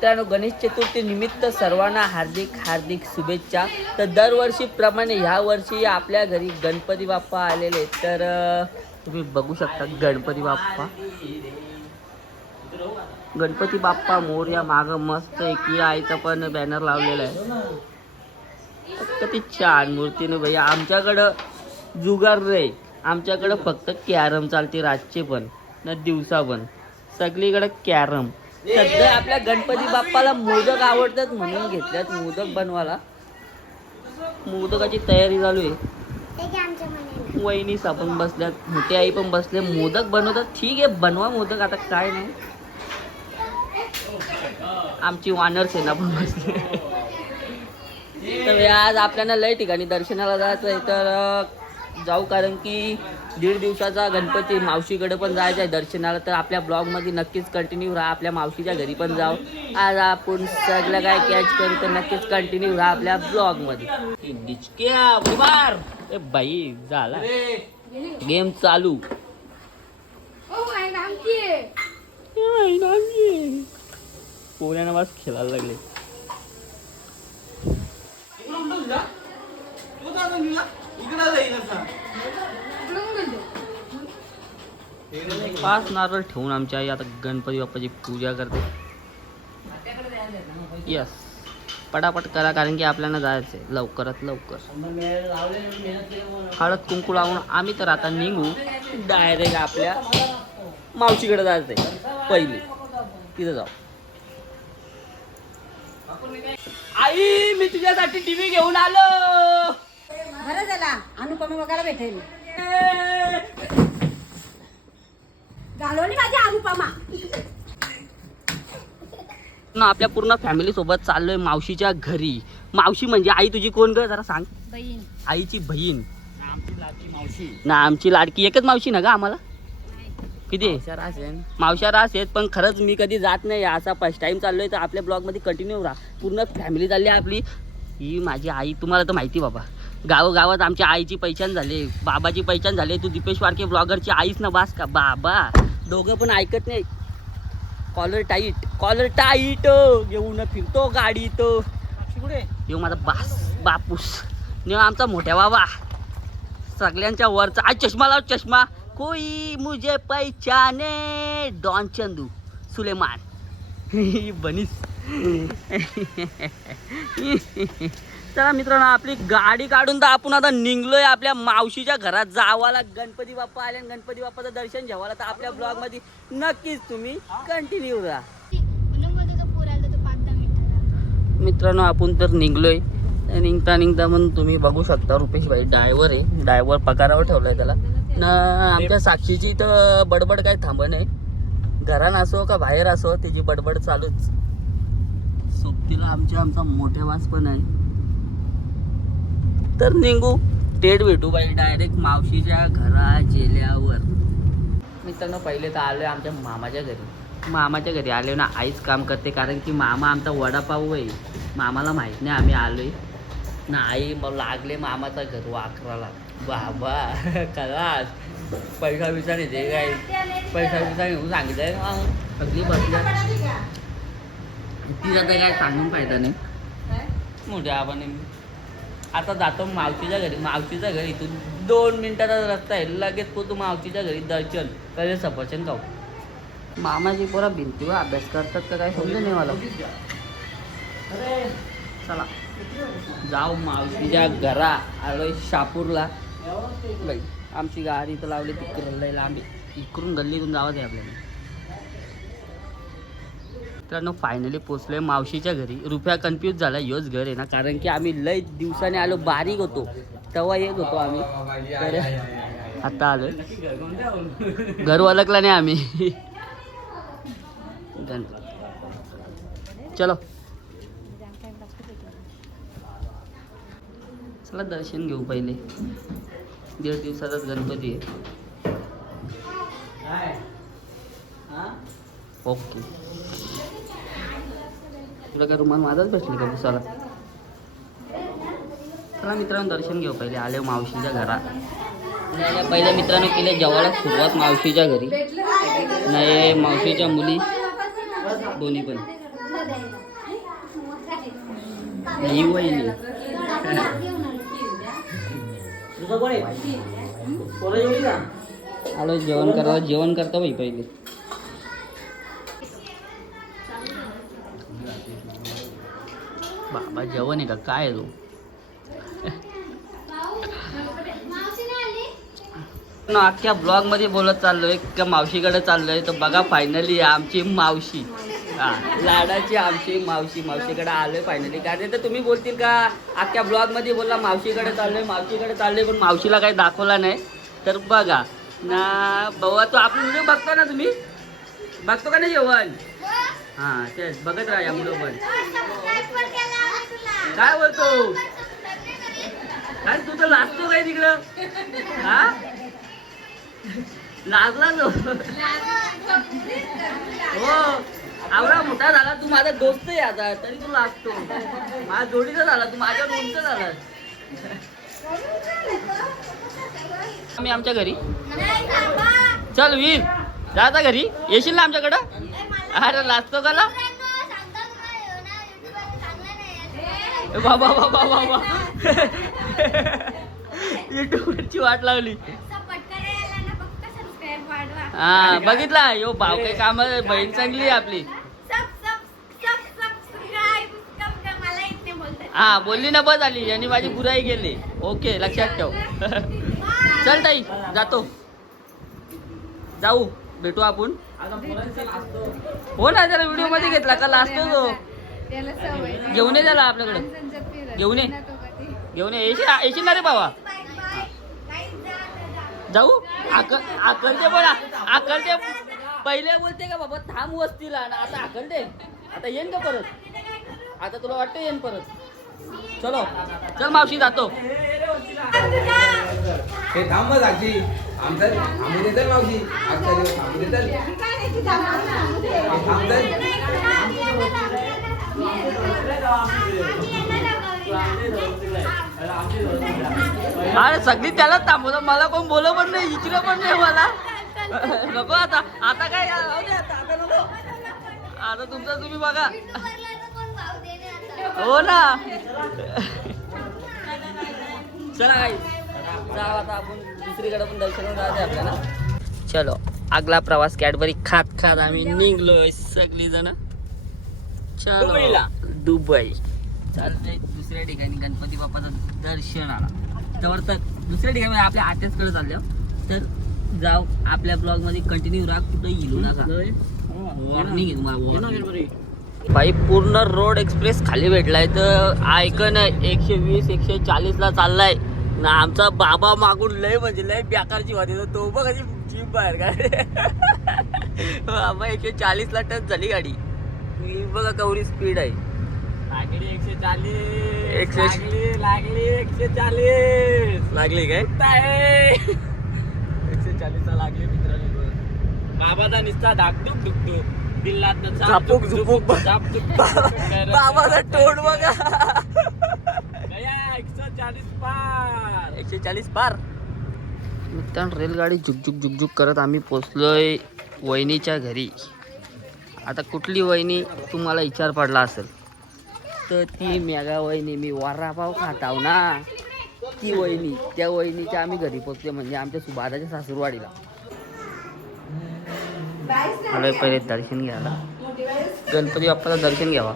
मित्रांनो गणेश चतुर्थी निमित्त सर्वांना हार्दिक हार्दिक शुभेच्छा. तर दरवर्षीप्रमाणे ह्या वर्षी आपल्या घरी गणपती बाप्पा आलेले आहेत. तर तुम्ही बघू शकता गणपती बाप्पा. गणपती बाप्पा मोर्या माग मस्त एक आईचा पण बॅनर लावलेला आहे. किती छान मूर्तीने भैया. आमच्याकडं जुगार रे. आमच्याकडं फक्त कॅरम चालते रातचे पण न दिवसा पण. सगळीकडं कॅरम. सध्या आपल्या गणपती बाप्पाला मोदक आवडतात म्हणून घेतल्यात मोदक बनवायला. मोदकाची तयारी चालू आहे. वहिनी सापण बसल्यात मोठी आई पण बसले. मोदक बनवतात. ठीक आहे बनवा मोदक. आता काय नाही. आमची वानर सेना पण बसली. तर आज आपल्याला लय ठिकाणी दर्शनाला जायचं आहे तर जाऊ कारण की दीड दिवसाचा गणपती मावशीकडे पण जायचं आहे दर्शनाला तर आपल्या ब्लॉगमध्ये नक्कीच कंटिन्यू राहा आपल्या मावशीच्या घरी पण जाऊ. आज आपण सगळं काय कॅच करू तर नक्कीच कंटिन्यू राहा आपल्या ब्लॉगमध्ये. डिचक्या बाई झाला. गेम चालू. पोऱ्यानं बस खेळायला लागले. पाच नारळ ठेवून आमची आई आता गणपती बाप्पाची पूजा करते. यस पटापट करा कारण की आपल्याला जायचं आहे लवकरात लवकर. हळद कुंकू लावून आम्ही तर आता निघू. डायरेक्ट आपल्या मावशीकडे जायचंय. पहिले. तिथं जाऊ. आई मी तुझ्यासाठी टीव्ही घेऊन आलो. अनुपमा बघायला भेटेल. घालवली माझी अनुपमा. ना आपल्या पूर्ण फॅमिली सोबत चाललोय मावशीच्या घरी. मावशी म्हणजे आई तुझी कोण ग? जरा सांग. बहीण. आईची बहीण. ना आमची लाडकी एकच मावशी ना ग आम्हाला? किती? मावशा रास आहेत पण खरंच मी कधी जात नाही. असा फर्स्ट टाइम चाललोय तर आपल्या ब्लॉगमध्ये कंटिन्यू राहा. पूर्ण फॅमिली चालली आहे आपली. ही माझी आई. तुम्हाला तर माहिती बाबा. गावोगावात आमच्या आईची पहिचान झाली बाबाची पहिचान झाली तू दीपेश वारके ब्लॉगरची आईच ना बास का? बाबा दोघं पण ऐकत नाही. कॉलर टाईट कॉलर टाईट घेऊन फिरतो गाडीत. येऊ माझा बास बापूस. नेऊ आमचा मोठ्या बाबा. सगळ्यांच्या वरचा आज चष्मा लाव चष्मा. कोई मुझे पहिचाने डॉन चंदू सुलेमान. बनीस. चला मित्रांनो आपली गाडी काढून तर आपण आता निघलोय आपल्या मावशीच्या घरात. जावाला गणपती बाप्पा आले आणि गणपती बाप्पाचं दर्शन घ्यावाला तर आपल्या ब्लॉगमध्ये नक्कीच तुम्ही कंटिन्यू राहा मित्रांनो आपण तर निघलोय. निघता निघता म्हणून तुम्ही बघू शकता रुपेश भाई ड्रायव्हर आहे. ड्रायव्हर पगारावर ठेवलाय त्याला. न आमच्या साक्षीची तर बडबड काही थांब नाही. घरान असो का बाहेर असो त्याची बडबड चालूच. सोबतीला आमच्या आमचा मोठे वास पण आहे. तर निघू. टेट भेटू बाई डायरेक्ट मावशीच्या घरा जेल्यावर मित्रांनो पहिले तर आलोय आमच्या मामाच्या घरी. मामाच्या घरी आले ना आईच काम करते कारण की मामा आमचा वडापाव आहे. मामाला माहीत नाही आम्ही आलोय. ना आई मग लागले मामाचा घर वाकराला. बाबा कलास पैसा बिसा नेते काय पैसा बिसा घेऊन सांगितलंय ना सगळी बसल्या. तिला तर काय सांगून फायदा नाही. मोठ्या आपण आता जातो मावशीच्या घरी. मावशीच्या घरी इथून दोन मिनिटाचा रस्ता आहे. लगेच पोतू मावशीच्या घरी. दर्शन पहिले सफरचंद खाऊ. मामाची पोरा भिंतीवर अभ्यास करतात का काय समजून नाही मला. चला. जाऊ मावशीच्या घरा. आलोय शापूरला. बाई आमची गाडी तर लावली लांब आहे. इकडून गल्लीतून जावं आहे आपल्याला. मित्रांनो फायनली पोचलोय मावशीच्या घरी. रुपया कन्फ्यूज झाला योच घर आहे ना. कारण की आम्ही लय दिवसाने आलो बारीक होतो. तेव्हा येत होतो आम्ही. तर आता आलोय. घर ओळखला नाही आम्ही. चलो. चला दर्शन घेऊ पहिले. दीड दिवसाचाच गणपती आहे. ओके तुला काय रुमाल माझाच भेटली का पुसाला चला मित्रांनो दर्शन घेऊ. पहिले आले मावशीच्या घरात. नाही पहिल्या मित्रांनो केले जेवायला सुरुवात मावशीच्या घरी. नाही मावशीच्या मुली. दोन्ही पण. ही वहिनी आलो जेवण करायला जेवण करतो बाई पहिले. बाबा जेवण आहे का? काय तो? न अख्ख्या ब्लॉगमध्ये बोलत चाललोय का मावशीकडे चाललोय. तर बघा फायनली आमची मावशी. हा लाडाची आमची मावशी. मावशीकडे आलोय फायनली कारण तर तुम्ही बोलतील का अख्ख्या ब्लॉगमध्ये बोलला मावशीकडे चाललोय मावशीकडे चाललोय पण मावशीला काही दाखवला नाही. तर बघा ना बाबा तो आपण व्हिडिओ बघतो ना तुम्ही? बघतो का नाही जेवण? हा तेच बघत राहा व्हिडिओ पण. काय बोलतो? काय तू तर लाजतो काय तिकडं? हा? लाजला तो. हो. आवडा मोठा झाला. तू माझा दोस्त आहे आता. तरी तू लाजतो. माझ्या जोडीचा झाला. तू माझ्या उंच झाला. आम्ही आमच्या घरी. चल वीर. जा आता घरी. येशील ना आमच्याकडं? अरे लाजतो का बाबा बाबा बाबा युट्यूबवरची वाट लावली. हा बघितला. यो भाव काही काम बहीण चांगली आहे आपली. हा बोलली ना बस आली. यांनी माझी बुराई केली ओके लक्षात ठेव. चल ताई जातो. जाऊ. भेटू आपण. हो ना त्याला व्हिडिओमध्ये घेतला का? लाजतो तो. घेऊन ये त्याला आपल्याकडे. घेऊन ये. घेऊन ये. येशील येशील ना रे बाबा? जाऊ. आकल आकलते पण आकलते. पहिले बोलते का बाबा थांब वस्तीला. ना आता आकलते. आता येईन का परत? आता तुला वाटतं येईन परत. चलो. चल मावशी जातो. हे थांब आजी. आमचा थांबू देतात मावशी. आजचा दिवस थांबू देतात थांब तर. अरे सगळी त्यालाच थांबवलं. मला कोण बोल पण नाही इचलं पण नाही मला. नको आता. आता काय आता. नको. आता तुमचं तुम्ही बघा. हो ना. चला काही आता आपण दुसरीकडे पण दर्शन जायचं आपल्याला. चलो. आगला प्रवास कॅडबरी खात खात आम्ही निघलोय सगळी जण चलो दुबईला. दुबई. चालतंय दुसऱ्या ठिकाणी गणपती बाप्पाचं दर्शनाला तर तर दुसऱ्या ठिकाणी म्हणजे आपल्या आत्याचकडे चाललो तर जाऊ आपल्या ब्लॉगमध्ये कंटिन्यू राहा कुठं येऊ नका. वॉर्निंग आहे तुम्हाला. भाई पूर्ण रोड एक्सप्रेस खाली भेटलाय. तर ऐकन एकशे वीस एकशे चाळीस ला चाललाय. ना आमचा बाबा मागून लय म्हणजे लय बेकारची होती तर तो बघ कशी जीप बाहेर काय बाबा एकशे चाळीस ला टच झाली गाडी. ही बघा कवरी स्पीड आहे. लागली एकशे चाळीस एकशे- लागली लागली एकशे चाळीस लागली काय? आहे? एकशे चाळीसचा लागली मित्रांनो बाबाचा निस्ता धाकटूक दुखतो दिल्लात झापूक झुपूक बाबाचा तोंड बघा. एकशे चाळीस पार. एकशे चाळीस पार. मित्रांनो रेलगाडी झुकझुक झुकझुक करत आम्ही पोचलोय वहिनीच्या घरी. आता कुठली वहिनी तुम्हाला विचार पडला असेल तर ती मेगा वहिनी मी वरापाव खात आहो ना. ती वहिनी त्या वहिनीच्या आम्ही घरी पोचले म्हणजे आमच्या सुभादाच्या सासूरवाडीला. आलोय पहिले दर्शन घ्यायला. गणपती बाप्पाचं दर्शन घ्यावा.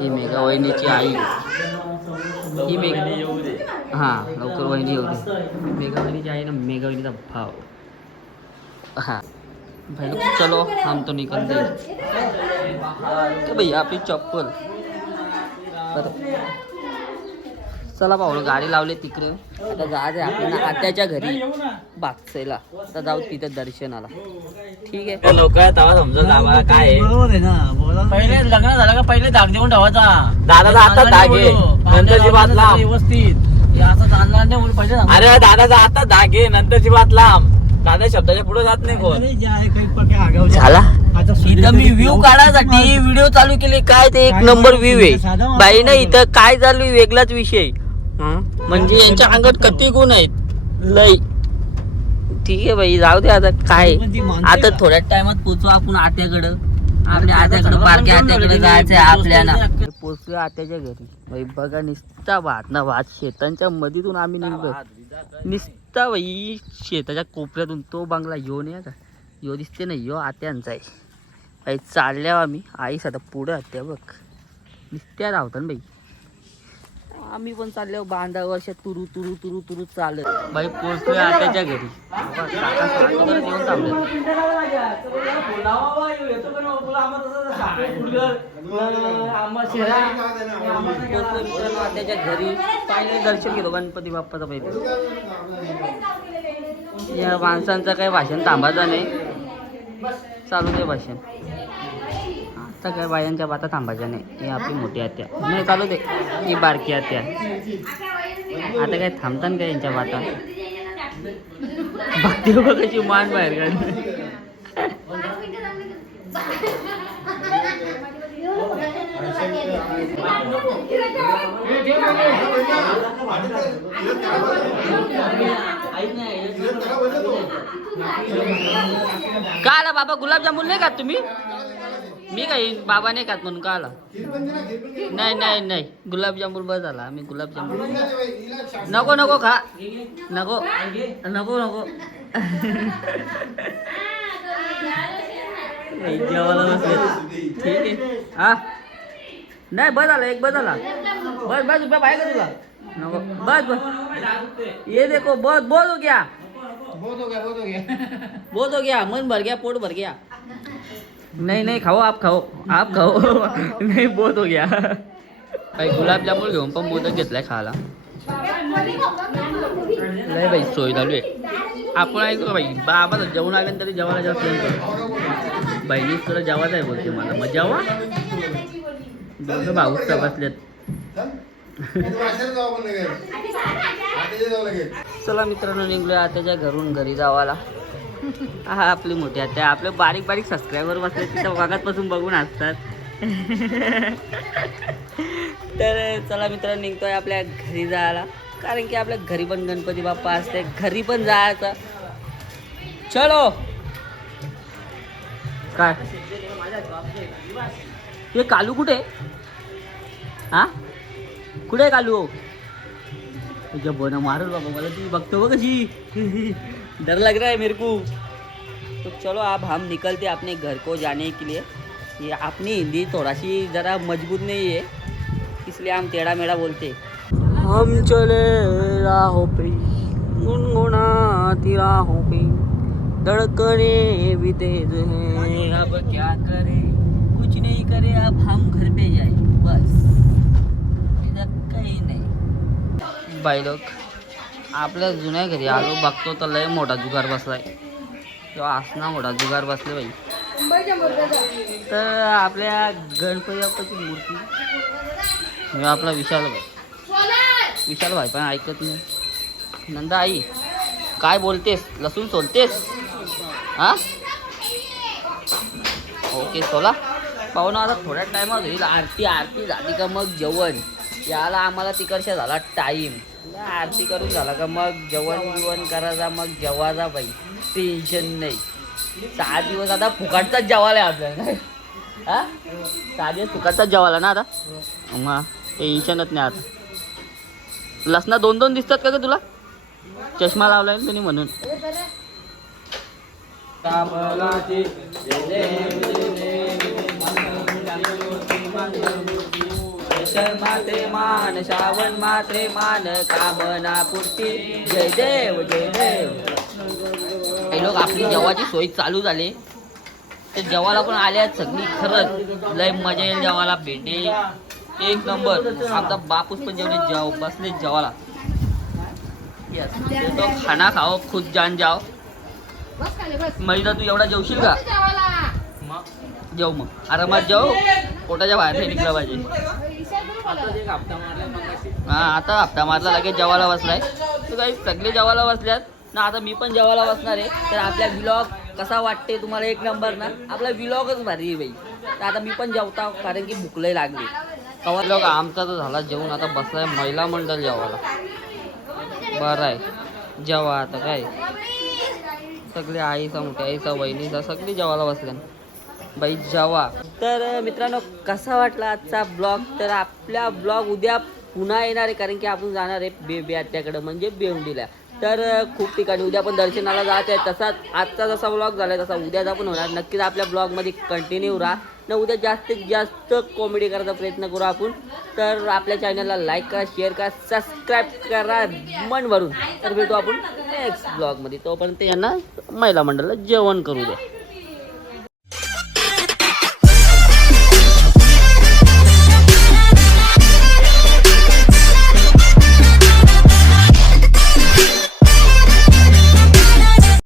ही मेगा वहिनीची आई. ही मेघ हां लवकर वहिनी येऊ दे. मेघा वहिनीची आहे ना मेघा वहिनीचा भाव. हां. भाई चलो हम तो निकलते हैं. ए भैया आपली चप्पल। चला भाऊ गाडी लावली तिकडे. आता जायचं आपल्याला आत्याच्या घरी बागसेला आता जाऊ तिथं दर्शनाला. ठीक आहे. लोक तेव्हा समजत आम्हाला काय आहे. पहिले लग्न झालं का पहिले धाक देऊन ठेवायचा? दादाचा आता धाक आहे. नंतरची बात लांब. व्यवस्थित. हे असं चालणार नाही म्हणून पहिले. अरे दादाचा आता धाग आहे नंतरची बात लांब दादा शब्दाच्या पुढे जात नाही कोण? झाला. इथं मी व्ह्यू काढायसाठी व्हिडिओ चालू केली. काय ते एक नंबर व्ह्यू आहे. बाई ना इथं काय चालू वेगळाच विषय? म्हणजे यांच्या अंगात कती गुण आहेत. लय. ठीक आहे बाई जाऊ दे आता. काय? आता थोड्या टायमात पोचू आपण आत्याकडं. आपल्या आत्याकडे बारक्या आत्याकडे जायचंय आपल्याला. पोचलो आत्याच्या घरी. बाई बघा निसता भात ना भात शेतांच्या मधीतून आम्ही निघलो निसता बाई शेताच्या कोपऱ्यातून तो बंगला यो नाही का? यो दिसते नाही यो आत्यांचा आहे. बाई चालल्या आम्ही आईस आता पुढं आत्या बघ. निसत्या ना बाई. आम्ही पण चाललो बांधावर अशा तुरू तुरू तुरू तुरू चालत. बाई पोहोचतोय आत्याच्या घरी. बघा, आत्याच्या घरी पाहिलं दर्शन घेतो गणपती बाप्पाचं पहिले या माणसांचं काही भाषण थांबायचं नाही. चालू दे भाषण. आता काय बायांच्या बाता थांबायच्या नाही. ही आपली मोठी आत्या नाही चालू दे. ही बारकी आत्या आता काय थांबता ना काय यांच्या बाता? बाकी कशी मान बाहेर काढ का आला बाबा? गुलाबजामुन नाही का तुम्ही? मी काही बाबा नाही खात म्हणून का आला नाही नाही. नाही गुलाबजामुन बस झाला. आम्ही गुलाबजामुन नको नको खा. नको. नको नको. जेवायला बसले. ठीक आहे. हा. नाही बस झाला एक बस झाला. बस बस रुपया पाहिजे का तुला? नको. बस बस. ये देखो बहुत बहुत हो गया. बहुत हो गया. मन भर गया पोट भर गया. नहीं नहीं खाओ आप खाओ आप खाओ। नहीं बहुत हो गया। काही गुलाबजामुन घेऊन पण मोदक घेतलाय खायला. नाही बाई सोय चालू आहे. आपण ऐकतो बाई बाबा तर जेवण आले तरी जेवायला जास्त नाही बाई बहिणी तुला जेवायचं आहे बोलते मला. मग जेवा. दोघं भाऊचा बसलेत चला मित्रांनो निघलोय आताच्या घरून घरी जावाला हा आपली मोठी आत्या. आपले बारीक बारीक सबस्क्रायबर बसले तिथं वागातपासून बघून असतात. तर चला मित्र निघतोय आपल्या घरी जायला. कारण की आपल्या घरी पण गणपती बाप्पा असते. घरी पण जायचं. चलो. काय? हे कालू कुठे? हा? कुठे आहे कालू? तुझ्या बोन मारल बाबा मला ती बघतो बघ कशी डर लग रहा है मेरे को। तो चलो अब हम निकलते अपने घर को जाने के लिए। ये अपनी हिंदी थोड़ा सी ज़रा मज़बूत नहीं है इसलिए हम टेढ़ा मेढ़ा बोलते हम चले राहों पे गुनगुनाती राहों पे। धड़कने भी तेज हैं। अब क्या करें? कुछ नहीं करे अब हम घर पे जाए बस। इधर काही नाही। बाई लोक आपल्या जुन्या घरी आलो बघतो तर लय मोठा जुगार बसलाय. तो असना मोठा जुगार बसले बाई. तर आपल्या गणपती बाप्पाची मूर्ती. हे आपला विशाल भाई. विशाल भाई पण ऐकत नाही. नंदा आई काय बोलतेस? लसूण सोलतेस? हा? ओके सोला. पाहुणा आता थोड्या टायमात होईल आरती आरती झाली का मग जेवण? याला आम्हाला तिकडच्या झाला टाईम आरती करून झाला का मग जेवण बिवण करायचा मग जेवायचा बाई. टेन्शन नाही. सहा दिवस आता फुकाटचाच जेवायला आहे आपल्याला. हा? सहा दिवस फुकाटचाच जेवायला ना आता? मग टेन्शनच नाही आता. लसणा दोन दोन दिसतात का ग तुला? चष्मा लावलाय ना तुम्ही म्हणून. माते मान श्रावण मात्रे मान कामना पूर्ती. जय देव जय देव. हे लोक आपली जेवाची सोय चालू झाली. ते जेवाला पण आले आहेत सगळी खरंच. लय मजा येईल जेवाला भेटे एक नंबर. आमचा बापूस पण जेवणे जेव बसले जेवाला यस तो खाना खाओ खुद जान जाओ. महिला तू एवढा जेवशील का? जेव मग. आरामात जेव. पोटाच्या बाहेर निघलं पाहिजे. हा आता हप्ता मारला लगेच जेवायला बसलाय. तर काही सगळे जेवायला बसल्यात. ना आता मी पण जेवायला बसणार आहे. तर आपल्या व्लॉग कसा वाटते तुम्हाला एक नंबर ना? आपला व्लॉगच भारी आहे बाई. तर आता मी पण जेवता कारण की भुकलंय लागली. कवा लोक आमचा तर झाला जेवण आता बसलाय महिला मंडळ जेवायला. बरं आहे. जेवा आता काय. सगळे आईचा मोठ्या आईचा बहिणीचा सगळी जेवायला बसल्या बाई जावा. तर मित्रांनो कसा वाटला आजचा ब्लॉग? तर आपला ब्लॉग उद्या पुन्हा येणार आहे कारण की आपण जाणार आहे बेबी आत्याकडं म्हणजे बेवंडीला तर खूप ठिकाणी उद्या पण दर्शनाला जात आहे. तसाच आजचा जसा ब्लॉग झाला तसा उद्याचा पण होणार. नक्कीच आपल्या ब्लॉगमध्ये कंटिन्यू राहा. न उद्या जास्तीत जास्त कॉमेडी करायचा प्रयत्न करू आपण. तर आपल्या चॅनलला लाईक करा शेअर करा सबस्क्राईब करा मन भरून. तर भेटू आपण नेक्स्ट ब्लॉगमध्ये तोपर्यंत यांना महिला मंडळाला जेवण करू द्या.